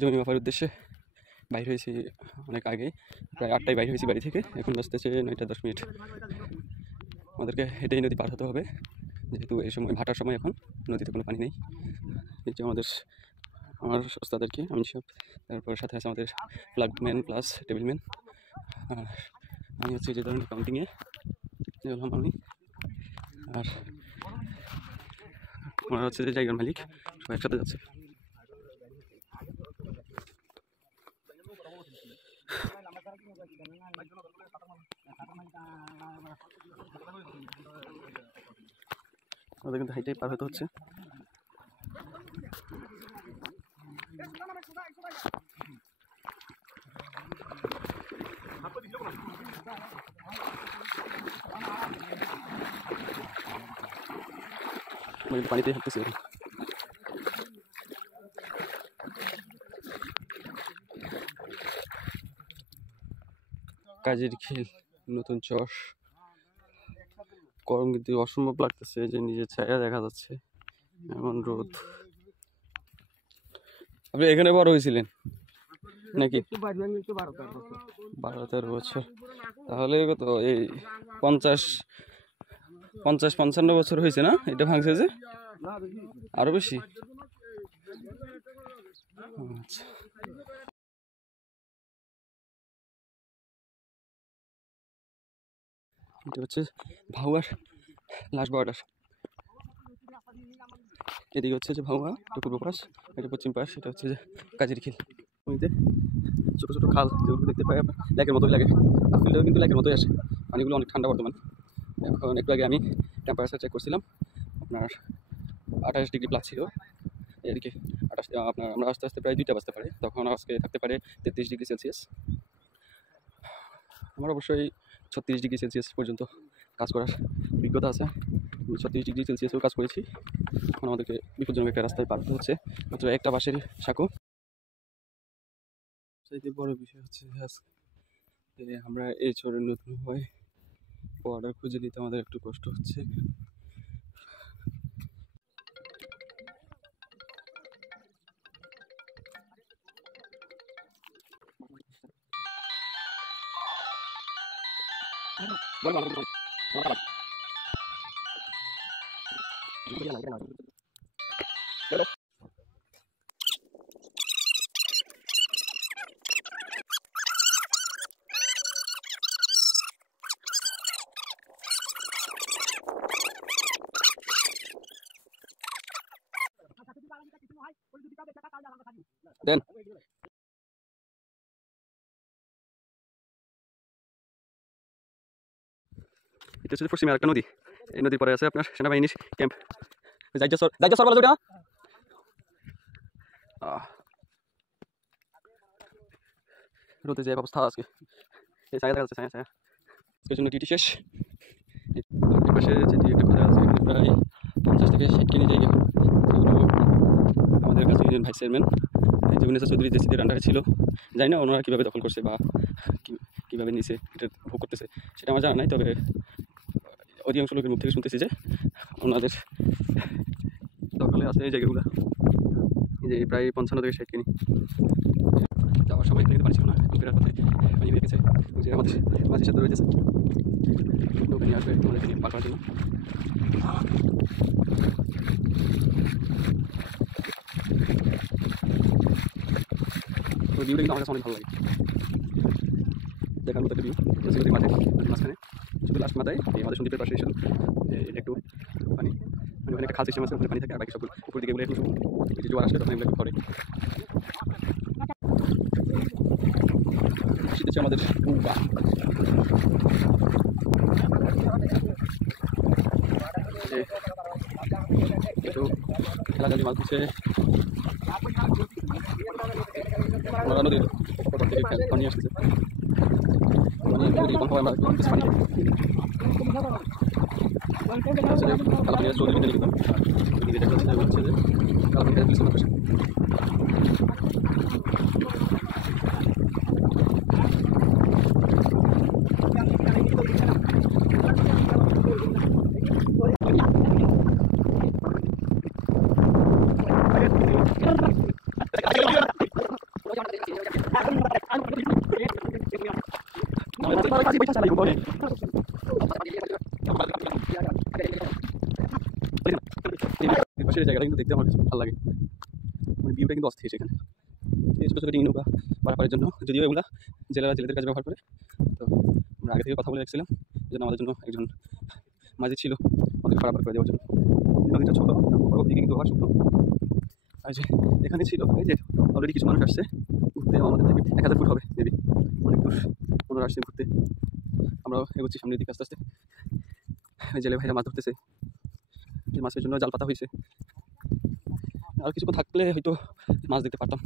জমি মাপার উদ্দেশ্যে বাইর হয়েছি অনেক আগে, প্রায় 8টায় বাইর হয়েছি বাড়ি থেকে। এখন বাজতেছে 9টা 10 মিনিট। আমাদেরকে হেঁটেই নদী পার হতে হবে, যেহেতু এই সময় ভাটার সময়। এখন নদীতে কোনো পানি নেই। এই যে আমার ওস্তাদেরকে আমি সব, তারপর সাথে আছে আমাদের ফ্ল্যাগম্যান প্লাস টেবিলম্যান। আর আমি হচ্ছে যে ধরনের কাউন্টিংয়ে হলাম আমি, আর ওনারা হচ্ছে যে জায়গার মালিক, সবাই একসাথে যাচ্ছে। আমাদের কিন্তু হাইটাই পার হতে হচ্ছে। পানিতেই হাঁটতেছি। কাজের খিল, নতুন চর। গরম কিন্তু অসম্ভব লাগতেছে, যে নিজের ছায়া দেখা যাচ্ছে, এমন রোদ। আপনি এখানে বড় হয়েছিলেন নাকি? 12-13 বছর। তাহলে কত এই 50-55 বছর হয়েছে না? এটা ভাঙছে যে আরো বেশি। আচ্ছা, এটা হচ্ছে ভাউয়ার লাস্ট বর্ডার। এদিকে হচ্ছে যে ভাউয়া, এটা পূর্ব পাশ, এটা পশ্চিম পাশ, এটা হচ্ছে যে কাজের খিল। ওইতে ছোটো ছোটো খাল, যেগুলো দেখতে পাই লেকের মতোই লাগে। ফিল্ডেও কিন্তু লেকের মতোই আসে, পানিগুলো অনেক ঠান্ডা বর্তমান। এখন একটু আগে আমি টেম্পারেচার চেক করছিলাম, আপনার 28 ডিগ্রি প্লাস ছিল। এদিকে 28, আপনার আমরা আস্তে আস্তে প্রায় 2টা বাজতে পারে, তখন আজকে থাকতে পারে 33 ডিগ্রি সেলসিয়াস। আমার অবশ্যই 36 ডিগ্রি সেলসিয়াস পর্যন্ত কাজ করার অভিজ্ঞতা আছে। 36 ডিগ্রি সেলসিয়াসেও কাজ করেছি। এখন আমাদেরকে বিপজ্জনক একটা রাস্তায় পার হতে হচ্ছে, মাত্র একটা বাঁশের সাঁকো। সবচেয়ে বড় বিষয় হচ্ছে আমরা এই চরে নতুন হয়ে বর্ডার খুঁজে নিতে আমাদের একটু কষ্ট হচ্ছে। দেন এটা হচ্ছে পশ্চিমে আরেকটা নদী। এই নদীর পরে আছে আপনার সেনাবাহিনীর ক্যাম্প, জাইজাসর বলা যায় না? রোদে যে অবস্থা আজকে, এই ছায়া দেখা যাচ্ছে, ছায়া আজকের জন্য ডিউটি শেষ। পাশে যেটি একটা ঘরে আছে, প্রায় 50 থেকে 60 কেজি জায়গা। আমাদের কাছে ইউনিয়ন ভাইস চেয়ারম্যান জমিনেসা চৌধুরী জেসিদের আন্ডারে ছিল। জানি না ওনারা কীভাবে দখল করছে বা কীভাবে নিছে, এটা ভোগ করতেছে সেটা আমার জানা নাই। তবে অধিকাংশ লোকের মুখ থেকে শুনতেছি যে ওনাদের দখলে আছে এই জায়গাগুলো। এই যে প্রায় 55 থেকে 60 কেজি। যাওয়ার সময় এখানে কিন্তু পানি ছিল না, ফেরার পথে পানি হয়ে গেছে। যে আমাদের মাঝির সাথে রয়েছে, নৌকা নিয়ে আসবে আমাদেরকে নিয়ে পার করার জন্য। তো ভিউটা কিন্তু আমার কাছে অনেক ভালো লাগে, দেখার মতো একটা ভিউ। নদীর মাঠে, নদীর মাঝখানে, শুধু লাস্ট মাথায় এই আমাদের সন্দীপের পাশে শুধু এটা একটু পানি, মানে ওখানে একটা খাল সিস্টেম আছে, ওখানে পানি থাকে, আর বাকি সবগুলো উপর দিকে বলে একটু শুধু এই যে জোয়ার আসলে তখন এগুলো একটু ঘরে শীতেছে আমাদের একটু খেলাধুলি মাছ দিচ্ছে। ওরা নদীর থেকে পানি আসতেছে, মানে নদীর কম হয় আমরা পানি কালাপানিয়া চৌধুরী নিকেতন দেখা যাচ্ছে, হচ্ছে যে কালাপানিয়া পিছনে পাশে। পাশের জায়গাটা কিন্তু দেখতে আমার কাছে ভালো লাগে, মানে ভিউটা কিন্তু অস্থির সেখানে। এই ছোটো ছোটো নৌকা পারাপারের জন্য, যদিও এগুলা জেলেরা জেলেদের কাজে ব্যবহার করে। তো আমরা আগে থেকে কথা বলে রাখছিলাম যেন আমাদের জন্য একজন মাঝি ছিল আমাদের পারাপার করে দেওয়ার জন্য। নদীটা ছোটো, বড় দিকে কিন্তু হওয়া শুকনো। আর যে এখানে ছিল এই যে অলরেডি কিছু মানুষ আসছে ঘুরতে, আমাদের থেকে 1000 ফুট হবে মেবি, অনেক দূর ওনারা আসছে ঘুরতে। আমরাও এগোচ্ছি সামনের দিকে আস্তে আস্তে। জেলে ভাইরা মাছ ধরতেছে, মাছের জন্য জাল পাতা হয়েছে। আর কিছুক্ষণ থাকলে হয়তো মাছ দেখতে পারতাম।